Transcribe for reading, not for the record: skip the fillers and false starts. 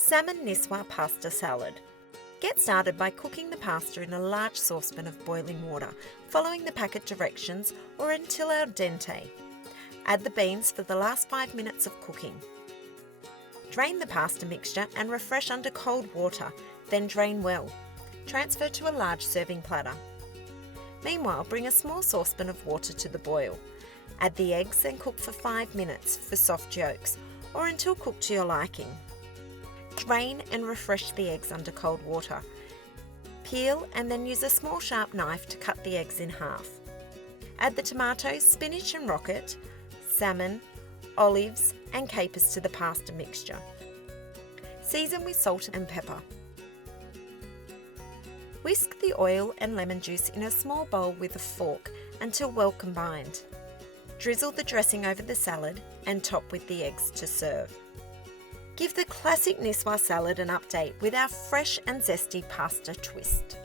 Salmon Nicoise pasta salad. Get started by cooking the pasta in a large saucepan of boiling water, following the packet directions or until al dente. Add the beans for the last 5 minutes of cooking. Drain the pasta mixture and refresh under cold water, then drain well. Transfer to a large serving platter. Meanwhile, bring a small saucepan of water to the boil. Add the eggs and cook for 5 minutes for soft yolks, or until cooked to your liking. Drain and refresh the eggs under cold water. Peel and then use a small sharp knife to cut the eggs in half. Add the tomatoes, spinach and rocket, salmon, olives and capers to the pasta mixture. Season with salt and pepper. Whisk the oil and lemon juice in a small bowl with a fork until well combined. Drizzle the dressing over the salad and top with the eggs to serve. Give the classic Nicoise salad an update with our fresh and zesty pasta twist.